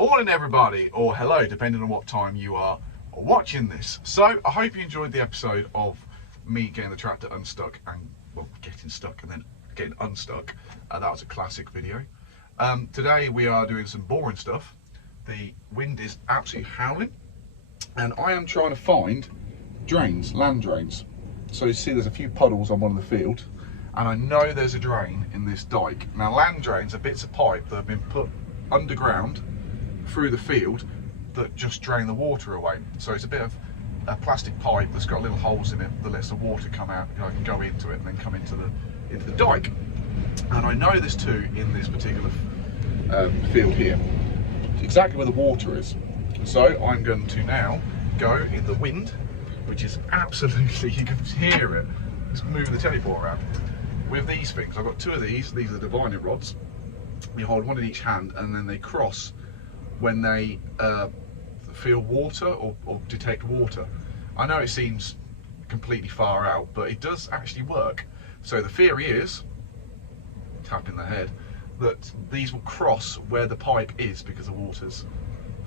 Morning everybody, or hello, depending on what time you are watching this. So I hope you enjoyed the episode of me getting the tractor unstuck and, well, getting stuck and then getting unstuck. That was a classic video. Today we are doing some boring stuff. The wind is absolutely howling and I am trying to find drains, land drains. So you see there's a few puddles on one of the fields and I know there's a drain in this dike. Now land drains are bits of pipe that have been put underground through the field that just drain the water away. So it's a bit of a plastic pipe that's got little holes in it that lets the water come out, you know, can go into it and then come into the dike. And I know there's two in this particular field here. It's exactly where the water is. So I'm going to now go in the wind, which is absolutely, you can hear it. It's moving the teleport around. With these things, I've got two of these are the divining rods. You hold one in each hand and then they cross when they feel water or detect water. I know it seems completely far out, but it does actually work. So the theory is, tapping the head, that these will cross where the pipe is because the water's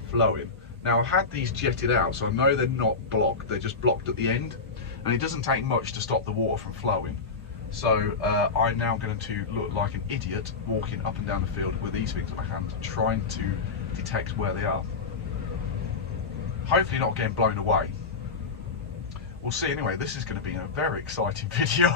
flowing. Now I've had these jetted out, so I know they're not blocked, they're just blocked at the end, and it doesn't take much to stop the water from flowing. So I'm now going to look like an idiot walking up and down the field with these things in my hand, trying to detect where they are. Hopefully not getting blown away. We'll see. Anyway, this is going to be a very exciting video.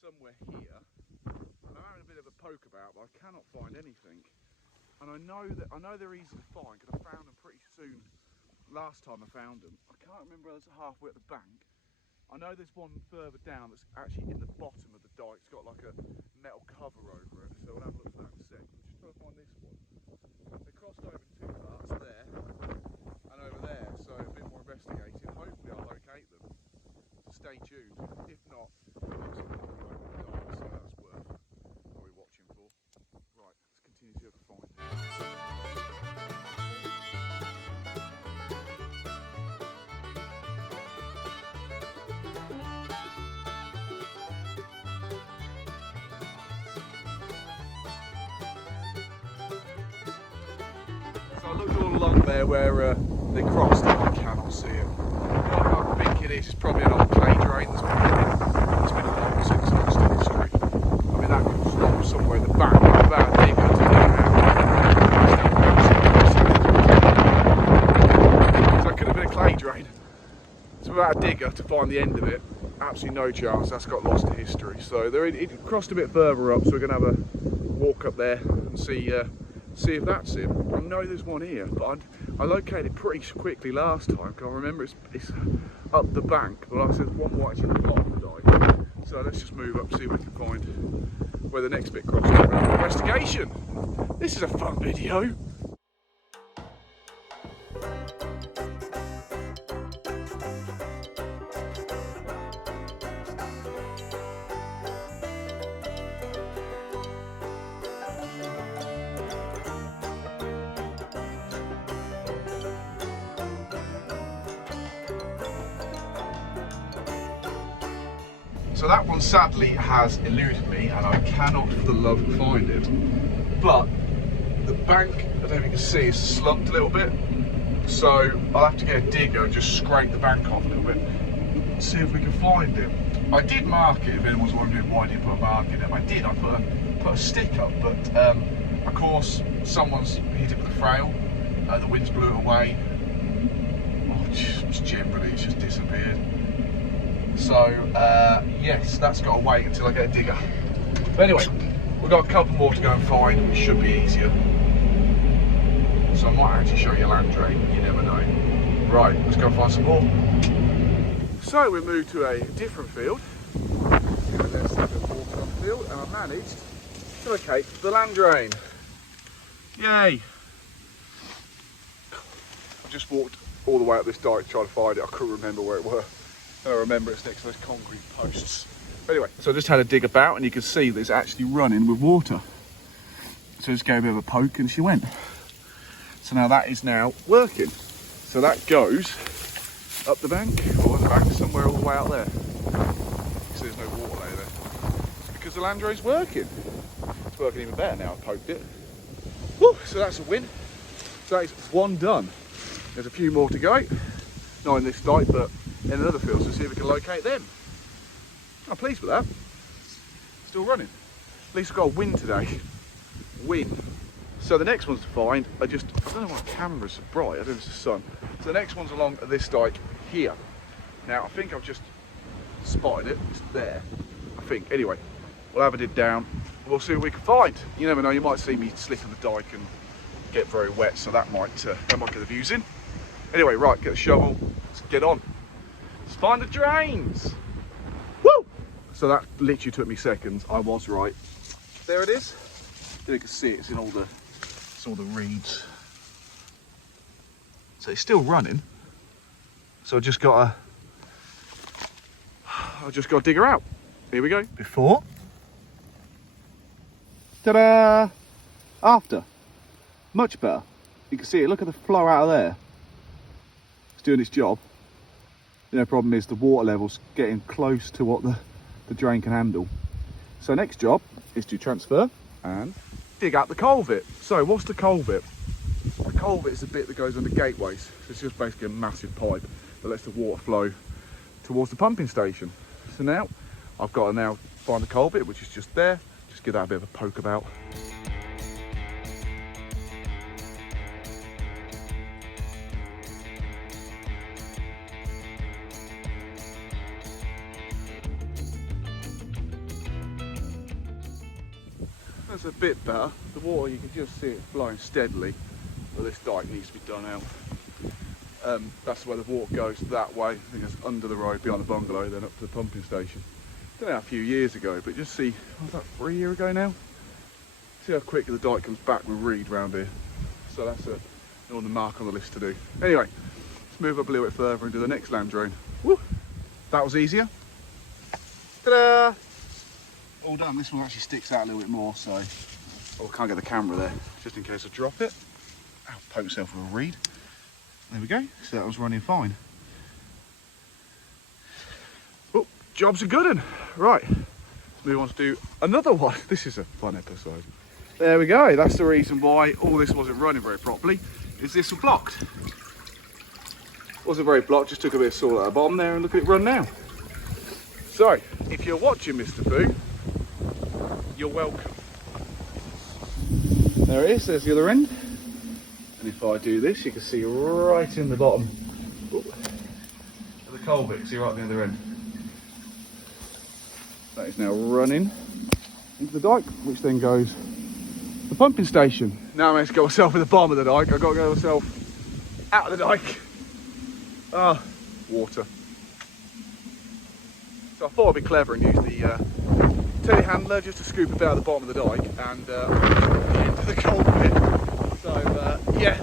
Somewhere here, and I'm having a bit of a poke about, but I cannot find anything. And I know they're easy to find because I found them pretty soon. Last time I found them, I can't remember. I was halfway at the bank. I know there's one further down that's actually in the bottom of the dike. It's got like a metal cover over it, so we'll have a look at that in a sec. I'm just trying to find this one. They crossed over two parts there and over there, so a bit more investigating. Hopefully I'll locate them. So stay tuned. If not, so that's worth probably watching for. Right, let's continue to find it. So I looked all along there where they crossed and I cannot see it. What I think it is probably an old clay drain that's been along since constant history. I mean, that could stop somewhere in the back, like about a digger to get out. So it could have been a clay drain. So without a digger to find the end of it, absolutely no chance. That's got lost to history. So it crossed a bit further up, so we're going to have a walk up there and see if that's it. I know there's one here, but I located it pretty quickly last time because I remember it's up the bank, but like I said, there's one right in the bottom of the dike. So let's just move up, see if we can find where the next bit crosses over. Investigation! This is a fun video. So that one sadly has eluded me and I cannot for the love find it. But the bank, I don't know if you can see, is slumped a little bit. So I'll have to get a digger and just scrape the bank off a little bit and see if we can find it. I did mark it, if anyone's wondering why I didn't put a mark in it. I did, I put a stick up, but of course someone's hit it with a frail, the winds blew it away. Oh, just generally it's just disappeared. So yes, that's got to wait until I get a digger. But anyway, we've got a couple more to go and find. It should be easier. So I might actually show you a land drain, you never know. Right, let's go find some more. So we moved to a different field. Let's have a walk on the field, and I managed to locate the land drain. Yay! I just walked all the way up this dike to try to find it. I couldn't remember where it were. I remember it's next to those concrete posts. But anyway, so I just had a dig about and you can see that it's actually running with water. So just gave her a bit of a poke and she went. So now that is now working. So that goes up the bank, or on the bank, somewhere all the way out there. So there's no water layer there. It's because the land drone's working. It's working even better now, I've poked it. Woo, so that's a win. So that is one done. There's a few more to go. Not in this dike, but in another field, so see if we can locate them. I'm pleased with that. Still running. At least I've got a win today. Win. So the next ones to find are just, I don't know why the camera's so bright, I don't know if it's the sun. So the next one's along this dike here. Now I think I've just spotted it, it's there, I think. Anyway, we'll have a dig down, we'll see what we can find. You never know, you might see me slip in the dike and get very wet, so that might get the views in. Anyway, right, get the shovel, let's get on. Let's find the drains. Woo! So that literally took me seconds, I was right. There it is. There you can see it, it's in all the reeds. So it's still running. So I just gotta dig her out. Here we go. Before. Ta-da! After. Much better. You can see it, look at the flow out of there. It's doing its job. The only problem is the water level's getting close to what the drain can handle. So next job is to transfer and dig out the culvert. So what's the culvert? The culvert is the bit that goes under gateways. So it's just basically a massive pipe that lets the water flow towards the pumping station. So now I've got to find the culvert, which is just there. Just give that a bit of a poke about. That's a bit better. The water, you can just see it flowing steadily, but this dike needs to be done out. That's where the water goes that way. I think it's under the road behind the bungalow, then up to the pumping station. Done it a few years ago, but just see, was that 3 years ago now? See how quickly the dike comes back with reed round here. So that's another mark on the list to do. Anyway, let's move up a little bit further and do the next land drain. Woo! That was easier. Ta-da! All done. This one actually sticks out a little bit more, so I can't get the camera there, just in case I drop it. I'll poke myself with a reed. There we go. So that was running fine. Oh, job's a good one. Right, let's move on to do another one. This is a fun episode. There we go. That's the reason why all this wasn't running very properly, is this was blocked. Wasn't very blocked, just took a bit of soil at the bottom there and look at it run now. So, if you're watching Mr. Boo, you're welcome. There it is, there's the other end. And if I do this, you can see right in the bottom of the culvert, see right at the other end. That is now running into the dike, which then goes to the pumping station. Now I managed to get myself at the bottom of the dike, I've got to get myself out of the dike. Ah, water. So I thought I'd be clever and use the telehandler just to scoop a bit out of the bottom of the dike and into the culvert. So yeah,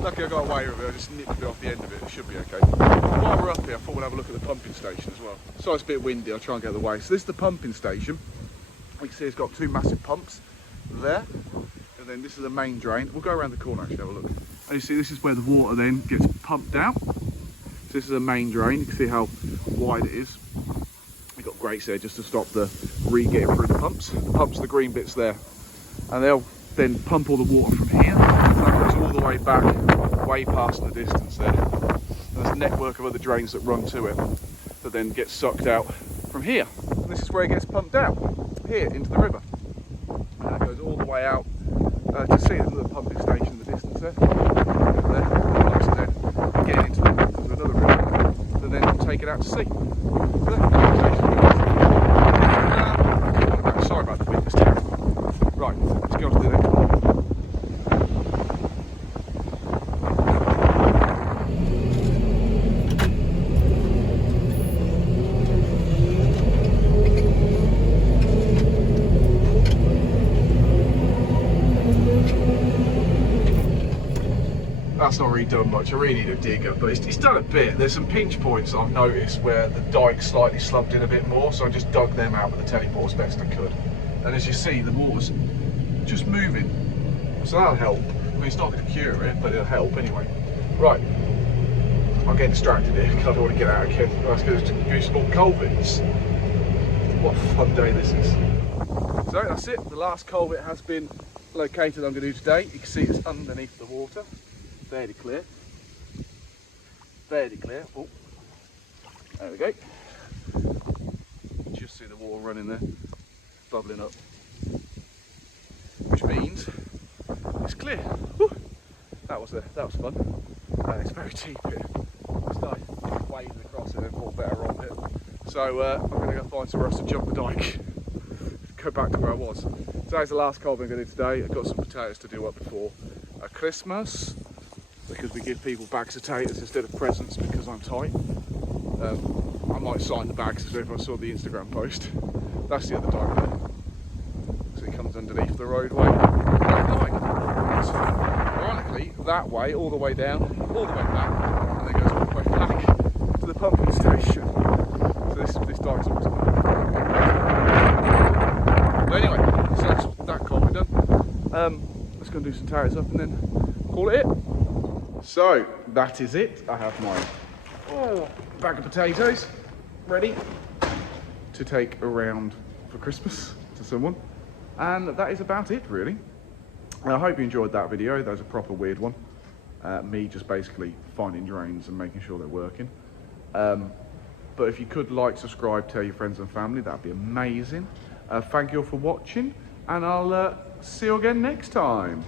lucky I got away with it. I just nipped a bit off the end of it. It should be okay. While we're up here, I thought we'd have a look at the pumping station as well. So it's a bit windy, I'll try and get out of the way. So this is the pumping station. You can see it's got two massive pumps there, and then this is the main drain. We'll go around the corner actually, have a look. And you see this is where the water then gets pumped out. So this is a main drain. You can see how wide it is. We've got grates there just to stop the reed getting through the pumps. The pumps are the green bits there, and they'll then pump all the water from here. That goes all the way back, way past the distance there. There's a network of other drains that run to it that then get sucked out from here. And this is where it gets pumped out, here into the river. And that goes all the way out. To see the pumping station in the distance there. There, the pumps are then getting into another river, and then take it out to sea. Sorry about the wind, it's terrible. Right, let's go on to the next one. That's not really done much. I really need a digger, but it's done a bit. There's some pinch points I've noticed where the dike slightly slumped in a bit more, so I just dug them out with the teleport as best I could. And as you see, the water's just moving, so that'll help. I mean, it's not going to cure it, but it'll help anyway. Right, I'm getting distracted here because I don't want to get out again. Let's go to do some more culverts. What a fun day this is. So that's it, the last culvert has been located. I'm going to do today. You can see it's underneath the water, fairly clear. Fairly clear. Oh, there we go. Just see the water running there, bubbling up, which means it's clear. Whew. That was fun. It's very cheap here. I started wading across it and thought better on it. So I'm going to go find somewhere else to jump the dike. Go back to where I was. Today's the last culvert I'm going to do today. I've got some potatoes to do up before Christmas, because we give people bags of potatoes instead of presents because I'm tight. I might sign the bags if I saw the Instagram post. That's the other dike there. So it comes underneath the roadway. So, ironically, that way, all the way down, all the way back, and then goes all the way back to the pumping station. So this dike's awesome. But anyway, so that's that culvert done. Let's go and do some potatoes up and then call it. So that is it. I have my bag of potatoes ready to take around for Christmas to someone, and that is about it really. I hope you enjoyed that video. That was a proper weird one. Me just basically finding drains and making sure they're working. But if you could like, subscribe, tell your friends and family, that'd be amazing. Thank you all for watching, and I'll see you again next time.